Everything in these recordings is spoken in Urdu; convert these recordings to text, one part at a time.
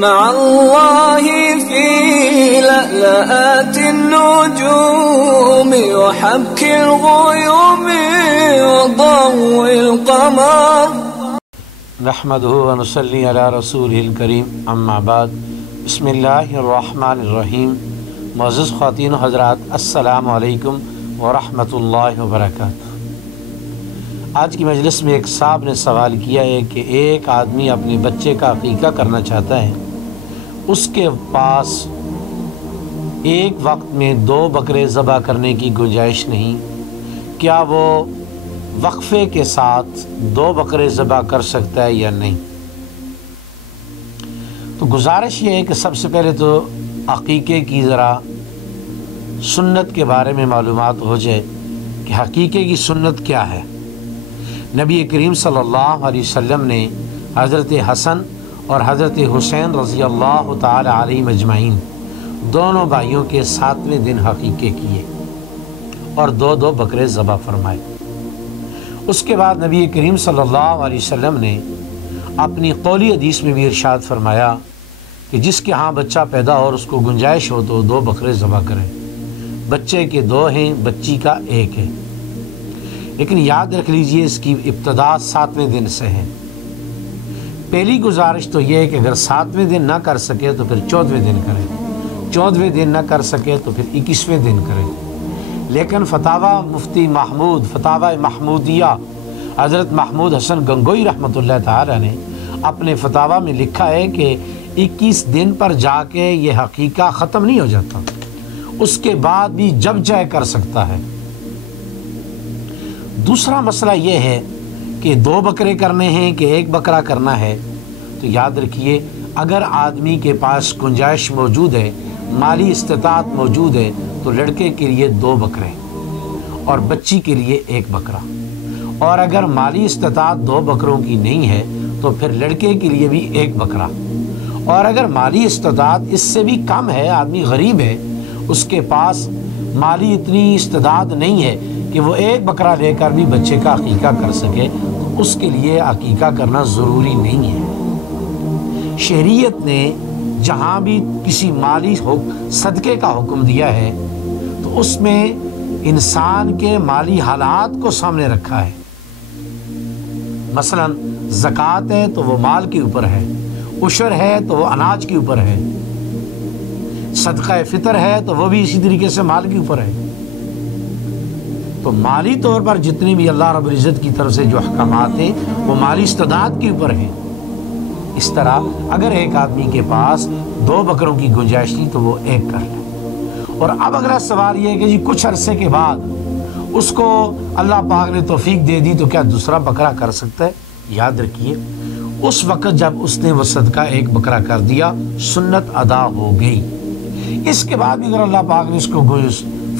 مع الله في لألآت النجوم وحبك الغيوم وضوء القمر. نحمده ونصلي على رسوله الكريم اما بعد. بسم اللہ الرحمن الرحیم. معزز خواتین و حضرات، السلام علیکم ورحمۃ اللہ وبرکاتہ. آج کی مجلس میں ایک صاحب نے سوال کیا ہے کہ ایک آدمی اپنے بچے کا عقیقہ کرنا چاہتا ہے، اس کے پاس ایک وقت میں 2 بکرے ذبح کرنے کی گنجائش نہیں، کیا وہ وقفے کے ساتھ 2 بکرے ذبح کر سکتا ہے یا نہیں؟ تو گزارش یہ ہے کہ سب سے پہلے تو عقیقے کی ذرا سنت کے بارے میں معلومات ہو جائے کہ عقیقے کی سنت کیا ہے. نبی کریم صلی اللہ علیہ وسلم نے حضرت حسن اور حضرت حسین رضی اللہ تعالی علیہم اجمعین دونوں بھائیوں کے 7ویں دن عقیقے کیے اور 2 بکرے ذبح فرمائے. اس کے بعد نبی کریم صلی اللہ علیہ وسلم نے اپنی قولی حدیث میں بھی ارشاد فرمایا کہ جس کے ہاں بچہ پیدا ہو اور اس کو گنجائش ہو تو 2 بکرے ذبح کریں. بچے کے 2 ہیں، بچی کا 1 ہے، لیکن یاد رکھ لیجئے اس کی ابتدا 7ویں دن سے ہے. پہلی گزارش تو یہ ہے کہ اگر 7ویں دن نہ کر سکے تو پھر 14ویں دن کریں، 14ویں دن نہ کر سکے تو پھر 21ویں دن کریں. لیکن فتاوی مفتی محمود، فتاوی محمودیہ حضرت محمود حسن گنگوئی رحمۃ اللہ تعالی نے اپنے فتاوی میں لکھا ہے کہ 21 دن پر جا کے یہ حقیقہ ختم نہیں ہو جاتا، اس کے بعد بھی جب چاہے کر سکتا ہے. دوسرا مسئلہ یہ ہے کہ 2 بکرے کرنے ہیں کہ 1 بکرا کرنا ہے. تو یاد رکھیے اگر آدمی کے پاس گنجائش موجود ہے، مالی استطاعت موجود ہے، تو لڑکے کے لیے 2 بکرے اور بچی کے لیے 1 بکرا. اور اگر مالی استطاعت 2 بکروں کی نہیں ہے تو پھر لڑکے کے لیے بھی 1 بکرا. اور اگر مالی استطاعت اس سے بھی کم ہے، آدمی غریب ہے، اس کے پاس مالی اتنی استعداد نہیں ہے کہ وہ 1 بکرا لے کر بھی بچے کا عقیقہ کر سکے، تو اس کے لیے عقیقہ کرنا ضروری نہیں ہے. شریعت نے جہاں بھی کسی مالی صدقے کا حکم دیا ہے تو اس میں انسان کے مالی حالات کو سامنے رکھا ہے. مثلا زکوٰۃ ہے تو وہ مال کے اوپر ہے، عشر ہے تو وہ اناج کے اوپر ہے، صدقہ فطر ہے تو وہ بھی اسی طریقے سے مال کے اوپر ہے. تو مالی طور پر جتنی بھی اللہ رب العزت کی طرف سے جو احکامات ہیں وہ مالی استعداد کے اوپر ہیں. اس طرح اگر ایک آدمی کے پاس 2 بکروں کی گنجائش نہیں تو وہ 1 کر لے. اور اب اگلا سوال یہ ہے کہ جی کچھ عرصے کے بعد اس کو اللہ پاک نے توفیق دے دی تو کیا دوسرا بکرا کر سکتا ہے؟ یاد رکھیے اس وقت جب اس نے وہ صدقہ 1 بکرا کر دیا، سنت ادا ہو گئی. اس کے بعد بھی اگر اللہ پاک نے اس کو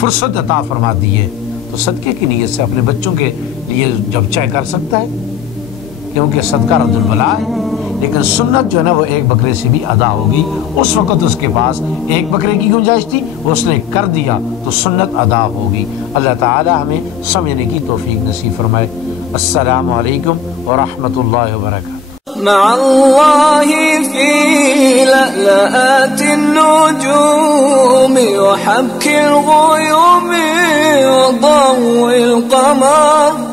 فرصت عطا فرما دی ہے تو صدقے کی نیت سے اپنے بچوں کے لیے جب چاہے کر سکتا ہے، کیونکہ صدقہ رد البلا ہے. لیکن سنت جو ہے نا وہ 1 بکرے سے بھی ادا ہوگی. اس وقت اس کے پاس 1 بکرے کی گنجائش تھی، وہ اس نے کر دیا تو سنت ادا ہوگی. اللہ تعالی ہمیں سمجھنے کی توفیق نصیب فرمائے. السلام علیکم ورحمۃ اللہ وبرکاتہ. مع الله في لألآت النجوم وحبك الغيوم وضوء القمر.